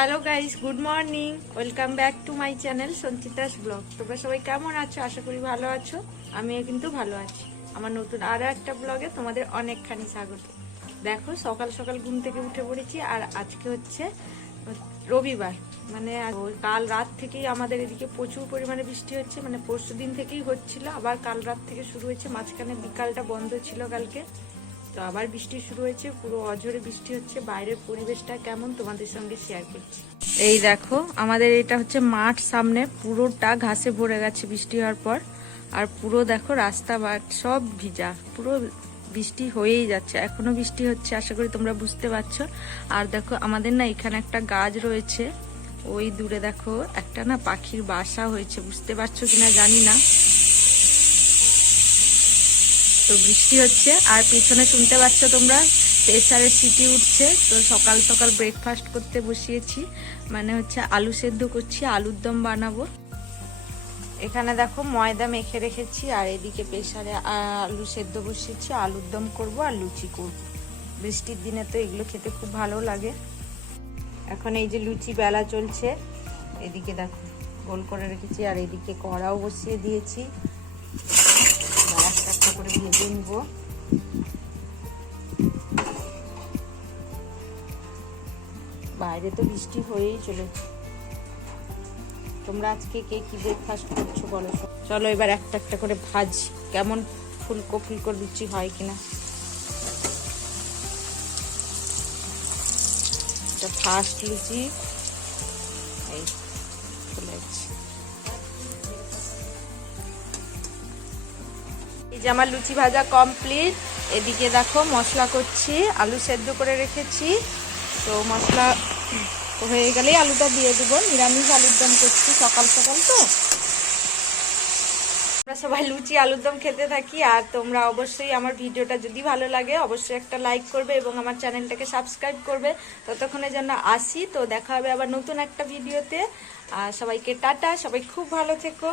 Hello guys, good morning. Welcome back to my channel Sanchita's blog. তোমরা সবাই কেমন আছো? আশা করি ভালো আছো। আমিও কিন্তু ভালো আছি। আমার নতুন আরো একটা ব্লগে তোমাদের অনেকখানি স্বাগত। দেখো, সকাল সকাল ঘুম থেকে উঠে পড়েছি, আর আজকে হচ্ছে রবিবার। মানে কাল রাত থেকেই আমাদের এদিকে প্রচুর পরিমাণে বৃষ্টি হচ্ছে। মানে পরশু দিন থেকেই হচ্ছিল, আবার কাল রাত থেকে শুরু হয়েছে। মাঝখানে বিকালটা বন্ধ ছিল কালকে, তো আবার বৃষ্টি শুরু হয়েছে। পুরো অঝরে বৃষ্টি হচ্ছে। বাইরের পরিবেশটা কেমন তোমাদের সঙ্গে শেয়ার করছি। এই দেখো, আমাদের এটা হচ্ছে মাঠ, সামনে পুরোটা ঘাসে ভরে গেছে বৃষ্টি হওয়ার পর। আর পুরো দেখো রাস্তাঘাট সব ভিজা, পুরো বৃষ্টি হয়েই যাচ্ছে, এখনো বৃষ্টি হচ্ছে। আশা করি তোমরা বুঝতে পারছো। আর দেখো, আমাদের না এখানে একটা গাছ রয়েছে, ওই দূরে দেখো একটা না পাখির বাসা হয়েছে, বুঝতে পারছো কিনা জানি না। তো বৃষ্টি হচ্ছে, আর পিছনে শুনতে পাচ্ছ তোমরা প্রেসারের সিটি উঠছে। তো সকাল সকাল ব্রেকফাস্ট করতে বসিয়েছি, মানে হচ্ছে আলু সেদ্ধ করছি, আলুর দম বানাবো। এখানে দেখো ময়দা মেখে রেখেছি, আর এদিকে প্রেসারে আলু সেদ্ধ বসিয়েছি, আলুর দম করবো আর লুচি করবো। বৃষ্টির দিনে তো এগুলো খেতে খুব ভালো লাগে। এখন এই যে লুচি বেলা চলছে, এদিকে দেখো গোল করে রেখেছি, আর এদিকে কড়াও বসিয়ে দিয়েছি। একটা একটা করে ভেজে নিব। বাইরে তো বৃষ্টি হয়েই চলেছে। তোমরা আজকে কে কি ব্রেকফাস্ট করছো বলো। চলো এবার একটা একটা করে ভাজি, কেমন ফুলকো ফুলকো লুচি হয় কিনা। এটা ফার্স্ট লুচি, এই ফুলেছে। এই যে আমার লুচি ভাজা কমপ্লিট। এদিকে দেখো মশলা করছি, আলু সেদ্ধ করে রেখেছি। তো মশলা হয়ে গেলেই আলুটা দিয়ে দেবো। নিরামিষ আলুর দম করছি সকাল সকাল। তো আমরা সবাই লুচি আলুর দম খেতে থাকি। আর তোমরা অবশ্যই আমার ভিডিওটা যদি ভালো লাগে অবশ্যই একটা লাইক করবে এবং আমার চ্যানেলটাকে সাবস্ক্রাইব করবে। ততক্ষণের জন্য আসি, তো দেখা হবে আবার নতুন একটা ভিডিওতে। আর সবাইকে টাটা, সবাই খুব ভালো থেকো।